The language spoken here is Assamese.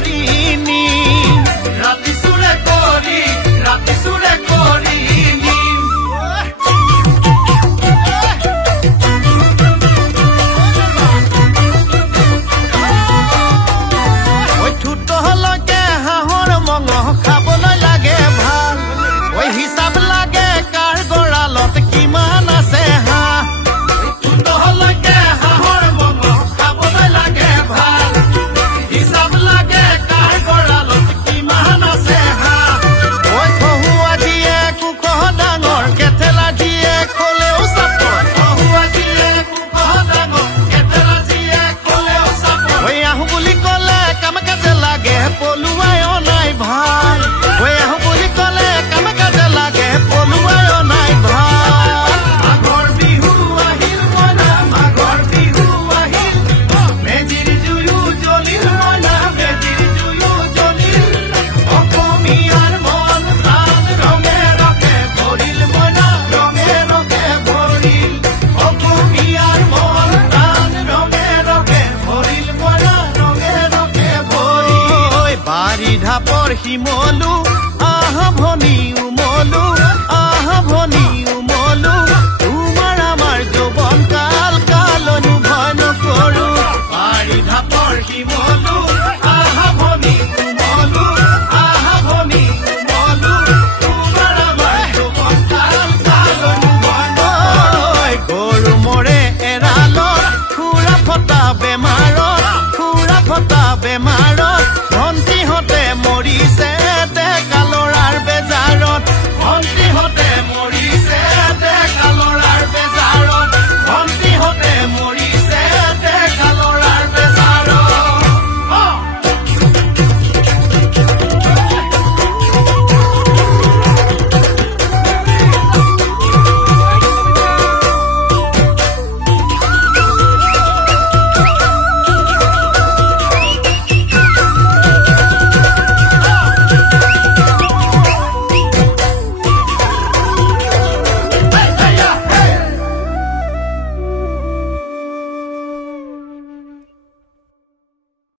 কৰিনি ৰাতি সুৰে কৰিনি ওই ঠুটলৈকে হাঁহৰ মঙহ খাবলৈ লাগে ভাল ওই হিচাপ লাগে কাৰ গঁৰালত কিমান আছে হাঁহ ঠুটলৈকে হাঁহৰ মঙহ খাবলৈ লাগে ভাল হিচাপ লাগে কাৰ গঁৰালত কিমান আছে হাঁহ ওই খহুৱা দিয়ে কুকহ ডাঙৰ কেথেলা দিয়ে খলেও চাপৰ খহুৱা দিয়ে কুকহ ডাঙৰ কেথেলা দিয়ে খলেও চাপৰ ওই আহো বুলি ক'লে কাম কাজে লাগে পলুৱাই অনাই ভাল ওই আহো বুলি ক'লে কাম কাজে লাগে পলুৱাই অনাই ভাল মাঘৰ বিহু আহিল মইনা মাঘৰ বিহু আহিল মেজিৰ জুয়ো জ্বলিল মইনা মেজিৰ জুয়ো জ্বলিল অসমীয়াৰ মন প্ৰাণ ৰঙে ৰঙে ভৰিল মইনা ৰঙে ৰঙে ভৰিল অসমীয়াৰ মন প্ৰাণ ৰঙে ৰঙে ভৰিল মইনা ৰঙে ৰঙে ভৰিল ঐ বাৰী ঢাপৰ শিমলু